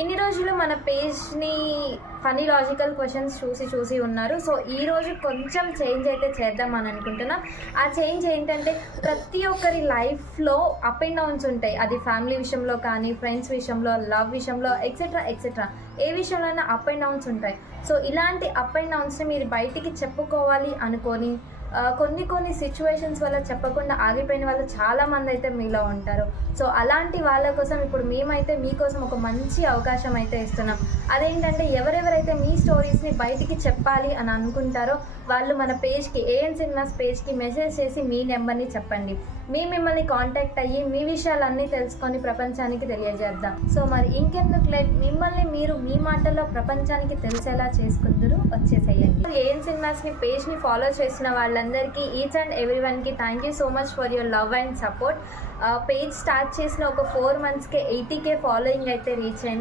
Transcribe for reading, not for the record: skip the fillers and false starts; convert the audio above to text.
ఇన్ని రోజులు మన పేజ్ని ఫనీ లాజికల్ క్వశ్చన్స్ చూసి ఉన్నారు. సో ఈరోజు కొంచెం చేంజ్ అయితే చేద్దామని అనుకుంటున్నాం. ఆ చేంజ్ ఏంటంటే ప్రతి ఒక్కరి లైఫ్లో అప్ అండ్ డౌన్స్ ఉంటాయి. అది ఫ్యామిలీ విషయంలో కానీ, ఫ్రెండ్స్ విషయంలో, లవ్ విషయంలో, ఎక్సెట్రా ఎక్సెట్రా ఏ విషయంలోనైనా అప్ అండ్ డౌన్స్ ఉంటాయి. సో ఇలాంటి అప్ అండ్ డౌన్స్ని మీరు బయటికి చెప్పుకోవాలి అనుకొని కొన్ని సిచ్యువేషన్స్ వల్ల చెప్పకుండా ఆగిపోయిన వాళ్ళు చాలామంది అయితే మీలో ఉంటారు. సో అలాంటి వాళ్ళ కోసం ఇప్పుడు మేమైతే మీకోసం ఒక మంచి అవకాశం అయితే ఇస్తున్నాం. అదేంటంటే ఎవరెవరైతే మీ స్టోరీస్ని బయటికి చెప్పాలి అని అనుకుంటారో వాళ్ళు మన పేజ్కి, ఏఎన్ సినిమాస్ పేజ్కి మెసేజ్ చేసి మీ నెంబర్ని చెప్పండి. మిమ్మల్ని కాంటాక్ట్ అయ్యి మీ విషయాలన్నీ తెలుసుకొని ప్రపంచానికి తెలియజేద్దాం. సో మరి ఇంకెందుకు లేట్, మిమ్మల్ని మీరు మీ మాటల్లో ప్రపంచానికి తెలిసేలా చేసుకుందరు, వచ్చేసేయండి. ఏఎన్ సినిమాస్ని పేజ్ని ఫాలో చేసిన వాళ్ళందరికీ, ఈచ్ అండ్ ఎవ్రీవన్కి thank you so much for your love and support. Page start చేసిన ఒక 4 monthsకే 80K ఫాలోయింగ్ అయితే రీచ్ అయింది.